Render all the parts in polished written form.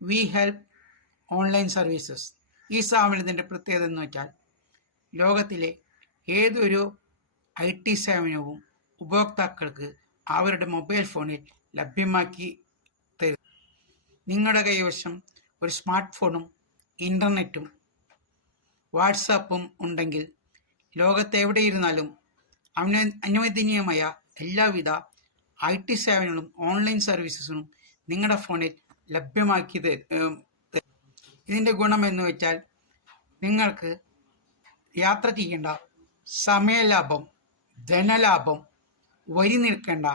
V help online services. ഈ സ്ഥാപനത്തിൻ്റെ പ്രത്യേകത എന്ന് വെച്ചാൽ ലോകത്തിലെ ഏതൊരു IT സേവനവും ഉപഭോക്താക്കൾക്ക് അവരുടെ മൊബൈൽ ഫോണിൽ ലഭ്യമാക്കി തരും. നിങ്ങളുടെ കൈവശം ഒരു സ്മാർട്ട് ഫോണും ഇൻ്റർനെറ്റും വാട്സാപ്പും ഉണ്ടെങ്കിൽ ലോകത്തെവിടെയിരുന്നാലും അനുവദനീയമായ എല്ലാവിധ IT സേവനങ്ങളും ഓൺലൈൻ സർവീസസും നിങ്ങളുടെ ഫോണിൽ ലഭ്യമാക്കി തരും. ഇതിൻ്റെ ഗുണമെന്ന് വെച്ചാൽ നിങ്ങൾക്ക് യാത്ര ചെയ്യേണ്ട സമയലാഭം, ധനലാഭം, വരി നിൽക്കേണ്ട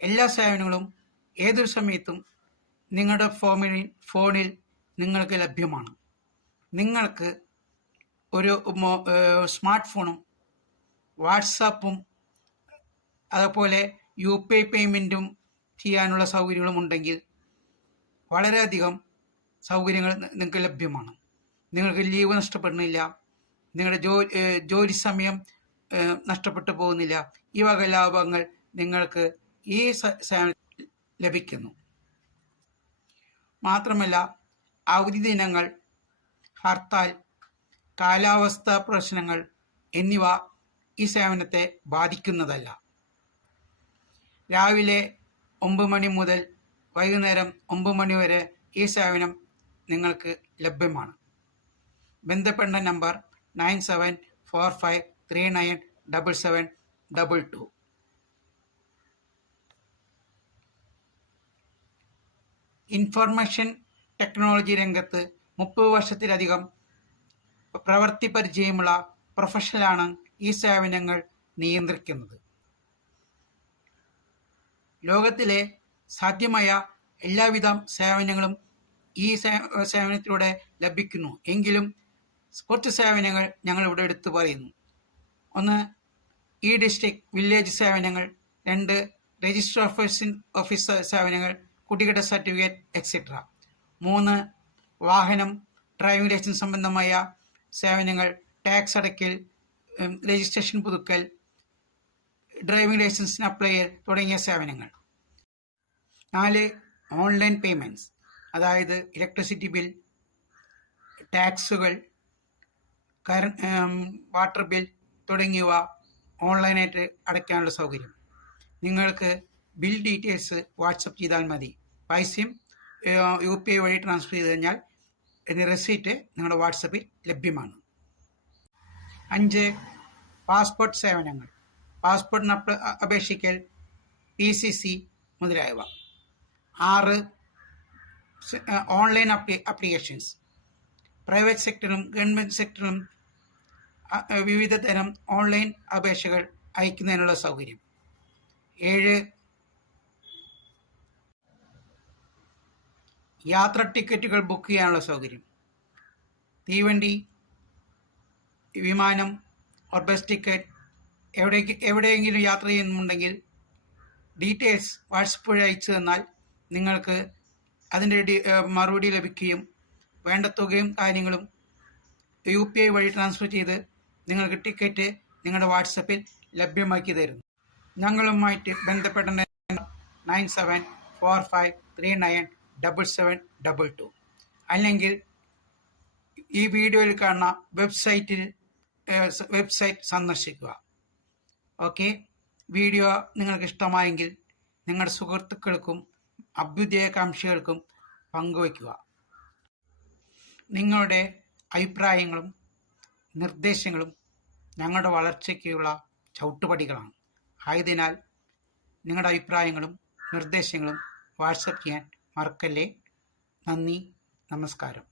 എല്ലാ സേവനങ്ങളും ഏതൊരു സമയത്തും നിങ്ങളുടെ ഫോണിൽ നിങ്ങൾക്ക് ലഭ്യമാണ്. നിങ്ങൾക്ക് ഒരു സ്മാർട്ട് ഫോണും വാട്സാപ്പും അതുപോലെ UPI പേയ്മെൻറ്റും ചെയ്യാനുള്ള സൗകര്യങ്ങളും ഉണ്ടെങ്കിൽ വളരെയധികം സൗകര്യങ്ങൾ നിങ്ങൾക്ക് ലഭ്യമാണ്. നിങ്ങൾക്ക് ലീവ് നഷ്ടപ്പെടുന്നില്ല, നിങ്ങളുടെ ജോലി സമയം നഷ്ടപ്പെട്ടു പോകുന്നില്ല. ഈ വക ലാഭങ്ങൾ നിങ്ങൾക്ക് ഈ സേവനത്തിൽ ലഭിക്കുന്നു. മാത്രമല്ല, അവധി ദിനങ്ങൾ, ഹർത്താൽ, കാലാവസ്ഥാ പ്രശ്നങ്ങൾ എന്നിവ ഈ സേവനത്തെ ബാധിക്കുന്നതല്ല. രാവിലെ 9 മണി മുതൽ വൈകുന്നേരം 9 മണി വരെ ഈ സേവനം നിങ്ങൾക്ക് ലഭ്യമാണ്. ബന്ധപ്പെട്ട നമ്പർ 9745397722. ഇൻഫർമേഷൻ ടെക്നോളജി രംഗത്ത് 30 വർഷത്തിലധികം പ്രവൃത്തി പരിചയമുള്ള പ്രൊഫഷണലാണ് ഈ സേവനങ്ങൾ നിയന്ത്രിക്കുന്നത്. ലോകത്തിലെ സാധ്യമായ എല്ലാവിധ സേവനങ്ങളും ഈ സേവനത്തിലൂടെ ലഭിക്കുന്നു. എങ്കിലും കുറച്ച് സേവനങ്ങൾ ഞങ്ങളിവിടെ എടുത്തു പറയുന്നു. 1. ഡിസ്ട്രിക്ട് വില്ലേജ് സേവനങ്ങൾ. 2. രജിസ്റ്റർ ഓഫീസ് സേവനങ്ങൾ, കുടികിട സർട്ടിഫിക്കറ്റ് എക്സെട്ര. 3. വാഹനം, ഡ്രൈവിംഗ് ലൈസൻസ് സംബന്ധമായ സേവനങ്ങൾ, ടാക്സ് അടയ്ക്കൽ, രജിസ്ട്രേഷൻ പുതുക്കൽ, ഡ്രൈവിംഗ് ലൈസൻസിന് അപ്ലൈ ചെയ്യൽ തുടങ്ങിയ സേവനങ്ങൾ. 4. ഓൺലൈൻ പേയ്മെൻറ്റ്സ്, അതായത് ഇലക്ട്രിസിറ്റി ബിൽ, ടാക്സുകൾ, വാട്ടർ ബിൽ തുടങ്ങിയവ ഓൺലൈനായിട്ട് അടയ്ക്കാനുള്ള സൗകര്യം. നിങ്ങൾക്ക് ബിൽ ഡീറ്റെയിൽസ് വാട്സപ്പ് ചെയ്താൽ മതി. പൈസയും UPI വഴി ട്രാൻസ്ഫർ ചെയ്ത് കഴിഞ്ഞാൽ റെസീറ്റ് നിങ്ങളുടെ വാട്സപ്പിൽ ലഭ്യമാണ്. 5. പാസ്പോർട്ട് സേവനങ്ങൾ, പാസ്പോർട്ടിന് അപേക്ഷിക്കൽ, PCC മുതലായവ. 6. ഓൺലൈൻ ആപ്ലിക്കേഷൻസ്, പ്രൈവറ്റ് സെക്ടറും ഗവൺമെൻറ് സെക്ടറും വിവിധ തരം ഓൺലൈൻ അപേക്ഷകൾ അയക്കുന്നതിനുള്ള സൗകര്യം. 7. യാത്രാ ടിക്കറ്റുകൾ ബുക്ക് ചെയ്യാനുള്ള സൗകര്യം. തീവണ്ടി, വിമാനം, ബസ് ടിക്കറ്റ്, എവിടെയെങ്കിലും യാത്ര ചെയ്യുന്നുണ്ടെങ്കിൽ ഡീറ്റെയിൽസ് വാട്സപ്പ് വഴി അയച്ചു തന്നാൽ നിങ്ങൾക്ക് അതിൻ്റെ മറുപടി ലഭിക്കുകയും വേണ്ട തുകയും കാര്യങ്ങളും UPI വഴി ട്രാൻസ്ഫർ ചെയ്ത് നിങ്ങൾക്ക് ടിക്കറ്റ് നിങ്ങളുടെ വാട്സപ്പിൽ ലഭ്യമാക്കി തരുന്നു. ഞങ്ങളുമായിട്ട് ബന്ധപ്പെട്ട 9745397722 അല്ലെങ്കിൽ ഈ വീഡിയോയിൽ കാണുന്ന വെബ്സൈറ്റ് സന്ദർശിക്കുക. ഓക്കെ, വീഡിയോ നിങ്ങൾക്ക് ഇഷ്ടമായെങ്കിൽ നിങ്ങളുടെ സുഹൃത്തുക്കൾക്കും അഭ്യുദയകാംക്ഷികൾക്കും പങ്കുവയ്ക്കുക. നിങ്ങളുടെ അഭിപ്രായങ്ങളും നിർദ്ദേശങ്ങളും ഞങ്ങളുടെ വളർച്ചയ്ക്കുള്ള ചവിട്ടുപടികളാണ്. ആയതിനാൽ നിങ്ങളുടെ അഭിപ്രായങ്ങളും നിർദ്ദേശങ്ങളും വാട്സപ്പ് ചെയ്യാൻ മറക്കല്ലേ. നന്ദി, നമസ്കാരം.